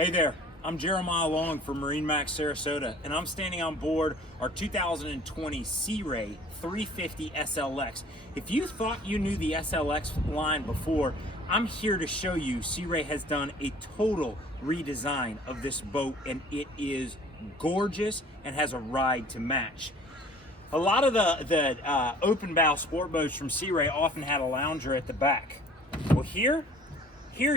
Hey there, I'm Jeremiah Long from MarineMax Sarasota, and I'm standing on board our 2020 Sea Ray 350 SLX. If you thought you knew the SLX line before, I'm here to show you Sea Ray has done a total redesign of this boat, and it is gorgeous and has a ride to match. A lot of the open bow sport boats from Sea Ray often had a lounger at the back. Well, here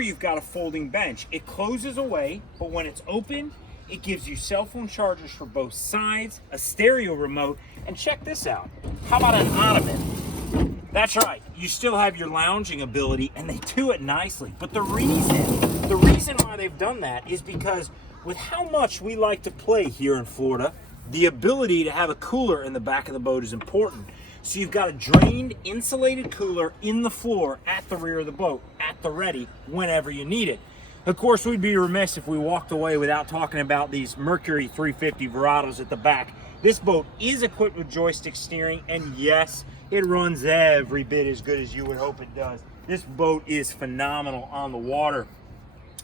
you've got a folding bench. It closes away, but when it's open, it gives you cell phone chargers for both sides, a stereo remote, and check this out. How about an ottoman? That's right, you still have your lounging ability, and they do it nicely. But the reason why they've done that is because with how much we like to play here in Florida, the ability to have a cooler in the back of the boat is important. So you've got a drained, insulated cooler in the floor at the rear of the boat, at the ready, whenever you need it. Of course, we'd be remiss if we walked away without talking about these Mercury 350 Verados at the back. This boat is equipped with joystick steering, and yes, it runs every bit as good as you would hope it does. This boat is phenomenal on the water.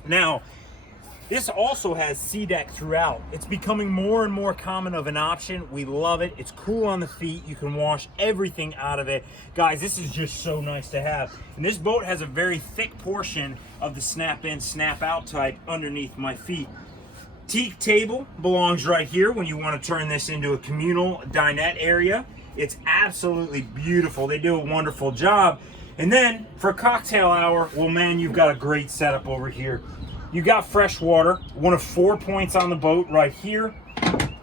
Now, this also has sea deck throughout. It's becoming more and more common of an option. We love it. It's cool on the feet. You can wash everything out of it. Guys, this is just so nice to have. And this boat has a very thick portion of the snap in, snap out type underneath my feet. Teak table belongs right here when you want to turn this into a communal dinette area. It's absolutely beautiful. They do a wonderful job. And then for cocktail hour, well, man, you've got a great setup over here. You got fresh water, one of 4 points on the boat right here.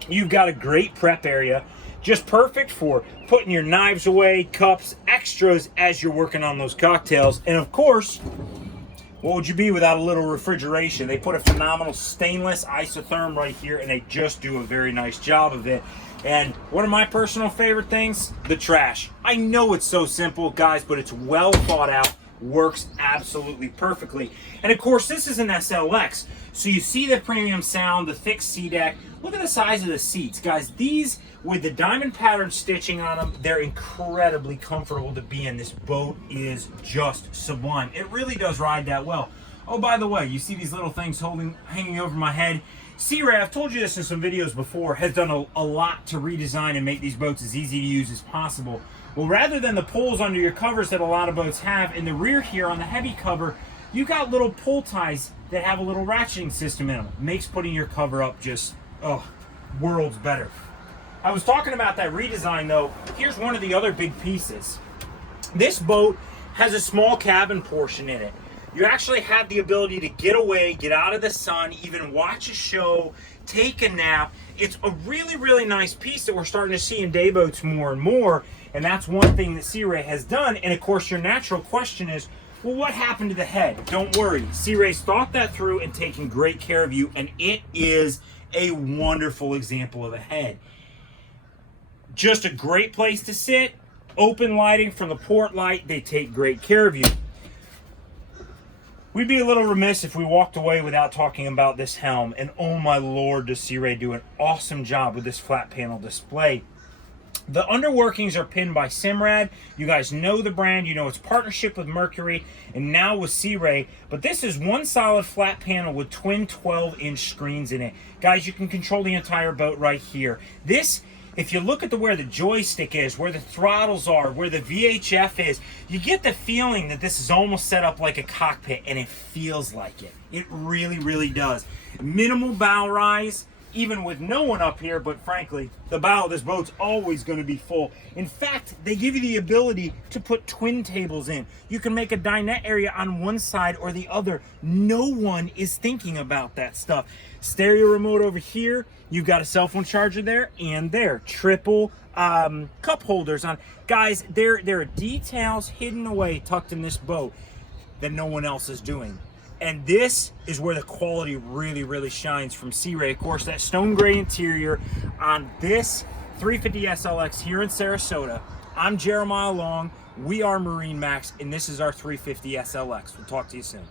You've got a great prep area, just perfect for putting your knives away, cups, extras as you're working on those cocktails. And of course, what would you be without a little refrigeration? They put a phenomenal stainless isotherm right here, and they just do a very nice job of it. And one of my personal favorite things, the trash. I know it's so simple, guys, but it's well thought out. Works absolutely perfectly. And of course, this is an SLX, so you see the premium sound, the thick sea deck. Look at the size of the seats, guys. These with the diamond pattern stitching on them, they're incredibly comfortable to be in. This boat is just sublime. It really does ride that well. Oh, by the way, you see these little things hanging over my head? Sea Ray, I've told you this in some videos before, has done a lot to redesign and make these boats as easy to use as possible. Well, rather than the pulls under your covers that a lot of boats have, in the rear here on the heavy cover, you got little pull ties that have a little ratcheting system in them. Makes putting your cover up just, worlds better. I was talking about that redesign though. Here's one of the other big pieces. This boat has a small cabin portion in it. You actually have the ability to get away, get out of the sun, even watch a show, take a nap. It's a really, really nice piece that we're starting to see in day boats more and more. And that's one thing that Sea Ray has done. And of course, your natural question is, well, what happened to the head? Don't worry. Sea Ray's thought that through and taken great care of you. And it is a wonderful example of a head. Just a great place to sit. Open lighting from the port light. They take great care of you. We'd be a little remiss if we walked away without talking about this helm. And oh my Lord, does Sea Ray do an awesome job with this flat panel display. The underworkings are pinned by Simrad. You guys know the brand. You know its partnership with Mercury and now with Sea Ray. But this is one solid flat panel with twin 12-inch screens in it. Guys, you can control the entire boat right here. This, if you look at where the joystick is, where the throttles are, where the VHF is, you get the feeling that this is almost set up like a cockpit, and it feels like it. It really, really does. Minimal bow rise. Even with no one up here, but frankly, the bow of this boat's always going to be full. In fact, they give you the ability to put twin tables in. You can make a dinette area on one side or the other. No one is thinking about that stuff. Stereo remote over here. You've got a cell phone charger there and there. Triple cup holders on. Guys, there are details hidden away, tucked in this boat that no one else is doing. And this is where the quality really, really shines from Sea Ray. Of course, that stone gray interior on this 350 SLX here in Sarasota. I'm Jeremiah Long. We are MarineMax, and this is our 350 SLX. We'll talk to you soon.